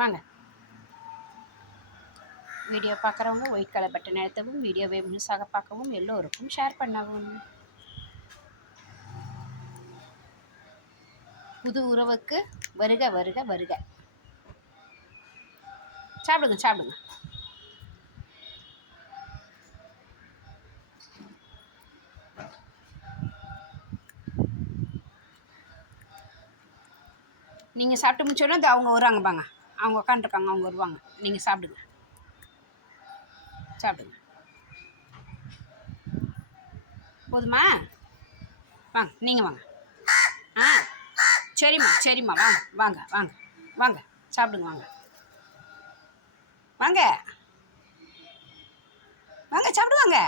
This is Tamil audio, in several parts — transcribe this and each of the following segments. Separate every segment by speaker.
Speaker 1: வாங்க. வீடியோ பார்க்குறவங்க ஒயிட் கலர் பட்டன் அழுத்தவும் வீடியோவை முழுசாக பார்க்கவும் எல்லோருக்கும் ஷேர் பண்ணவும். புது உறவுக்கு வருக வருக வருக. சாப்பிடுங்க சாப்பிடுங்க. நீங்கள் சாப்பிட்டு முடிச்சோடனே அவங்க வருவாங்க பாங்க அவங்க உட்காந்துருக்காங்க அவங்க வருவாங்க. நீங்கள் சாப்பிடுங்க. சாப்பிடுங்க. போதுமா? வாங்க நீங்கள் வாங்க. ஆ சரிம்மா சரிம்மா. வாங்க வாங்க வாங்க வாங்க. சாப்பிடுங்க வாங்க. வாங்க. வாங்க சாப்பிடுவாங்க.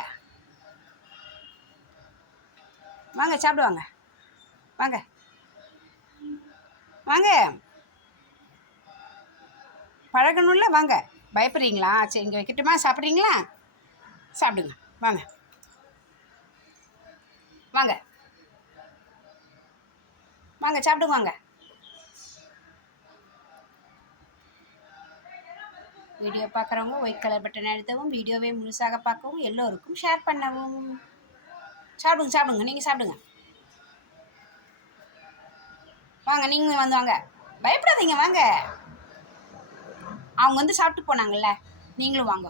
Speaker 1: வாங்க சாப்பிடுவாங்க. வாங்க. வாங்க. பழகணும்ல வாங்க. பயப்படுறீங்களா? சரி இங்கே வைக்கட்டுமா? சாப்பிட்றீங்களா? சாப்பிடுங்க. வாங்க. வாங்க. வாங்க சாப்பிடுங்க வாங்க. வீடியோ பார்க்குறவங்க ஒயிட் கலர் பட்டன் அழுத்தவும் வீடியோவை முழுசாக பார்க்கவும் எல்லோருக்கும் ஷேர் பண்ணவும். சாப்பிடுங்க சாப்பிடுங்க. நீங்கள் சாப்பிடுங்க. வாங்க நீங்கள் வந்து வாங்க. பயப்படாதீங்க வாங்க. அவங்க வந்து சாப்பிட்டு போனாங்கல்ல நீங்களும் வாங்க.